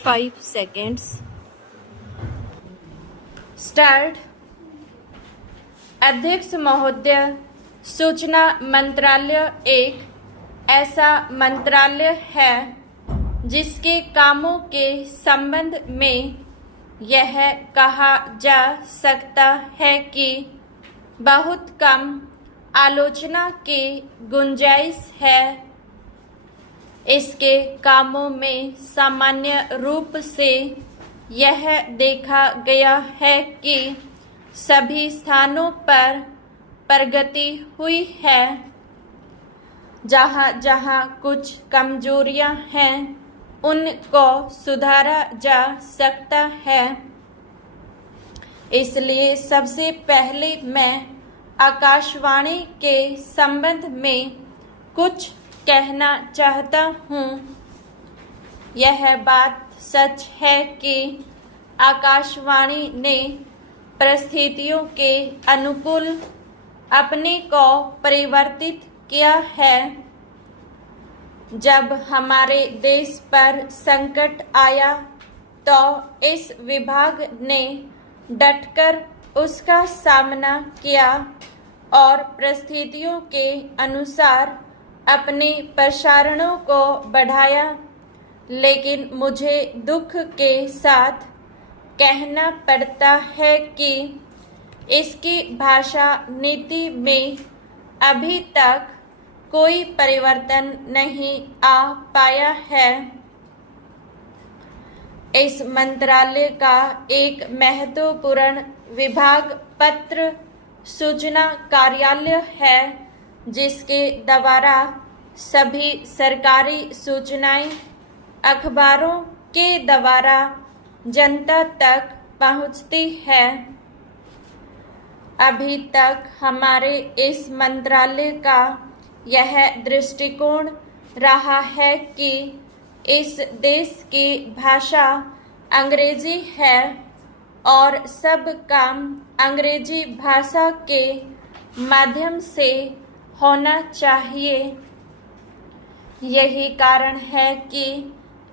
5 seconds. Start. अध्यक्ष महोदय, सूचना मंत्रालय एक ऐसा मंत्रालय है जिसके कामों के संबंध में यह कहा जा सकता है कि बहुत कम आलोचना की गुंजाइश है। इसके कामों में सामान्य रूप से यह देखा गया है कि सभी स्थानों पर प्रगति हुई है। जहाँ जहाँ कुछ कमजोरियां हैं उनको सुधारा जा सकता है। इसलिए सबसे पहले मैं आकाशवाणी के संबंध में कुछ कहना चाहता हूँ। यह बात सच है कि आकाशवाणी ने परिस्थितियों के अनुकूल अपने को परिवर्तित किया है। जब हमारे देश पर संकट आया तो इस विभाग ने डटकर उसका सामना किया और परिस्थितियों के अनुसार अपने प्रसारणों को बढ़ाया। लेकिन मुझे दुख के साथ कहना पड़ता है कि इसकी भाषा नीति में अभी तक कोई परिवर्तन नहीं आ पाया है। इस मंत्रालय का एक महत्वपूर्ण विभाग पत्र सूचना कार्यालय है जिसके द्वारा सभी सरकारी सूचनाएं अखबारों के द्वारा जनता तक पहुंचती है। अभी तक हमारे इस मंत्रालय का यह दृष्टिकोण रहा है कि इस देश की भाषा अंग्रेजी है और सब काम अंग्रेजी भाषा के माध्यम से होना चाहिए। यही कारण है कि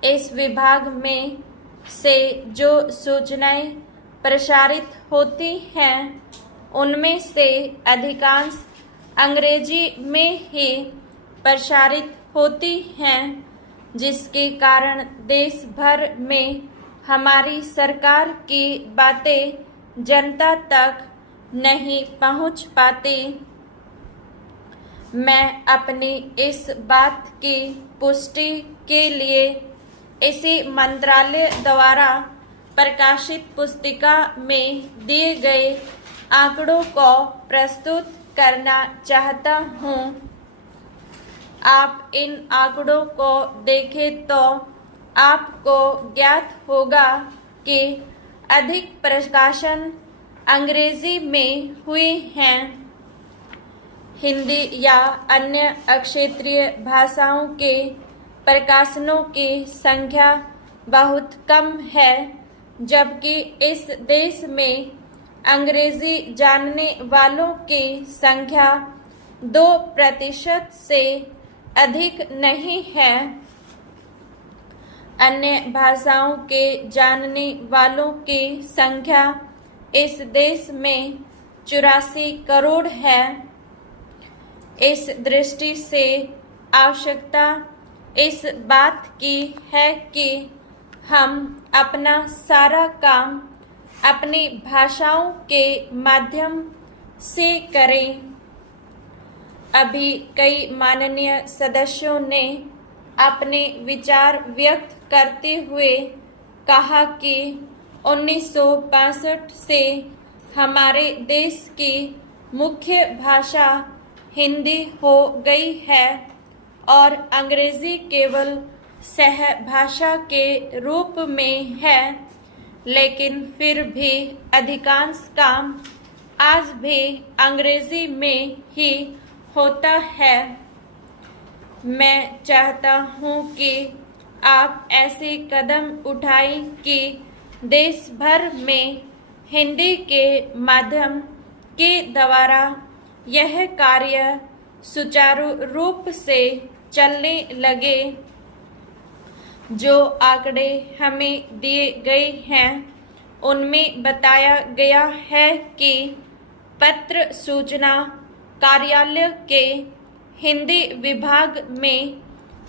इस विभाग में से जो सूचनाएं प्रसारित होती हैं उनमें से अधिकांश अंग्रेजी में ही प्रसारित होती हैं, जिसके कारण देश भर में हमारी सरकार की बातें जनता तक नहीं पहुंच पाती। मैं अपनी इस बात की पुष्टि के लिए इसी मंत्रालय द्वारा प्रकाशित पुस्तिका में दिए गए आंकड़ों को प्रस्तुत करना चाहता हूँ। आप इन आंकड़ों को देखें तो आपको ज्ञात होगा कि अधिक प्रकाशन अंग्रेजी में हुए हैं। हिंदी या अन्य क्षेत्रीय भाषाओं के प्रकाशनों की संख्या बहुत कम है, जबकि इस देश में अंग्रेजी जानने वालों की संख्या 2% से अधिक नहीं है। अन्य भाषाओं के जानने वालों की संख्या इस देश में 84 करोड़ है। इस दृष्टि से आवश्यकता इस बात की है कि हम अपना सारा काम अपनी भाषाओं के माध्यम से करें। अभी कई माननीय सदस्यों ने अपने विचार व्यक्त करते हुए कहा कि 1965 से हमारे देश की मुख्य भाषा हिंदी हो गई है और अंग्रेजी केवल सहभाषा के रूप में है, लेकिन फिर भी अधिकांश काम आज भी अंग्रेजी में ही होता है। मैं चाहता हूँ कि आप ऐसे कदम उठाएं कि देश भर में हिंदी के माध्यम के द्वारा यह कार्य सुचारू रूप से चलने लगे। जो आंकड़े हमें दिए गए हैं उनमें बताया गया है कि पत्र सूचना कार्यालय के हिंदी विभाग में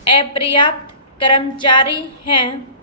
अपर्याप्त कर्मचारी हैं।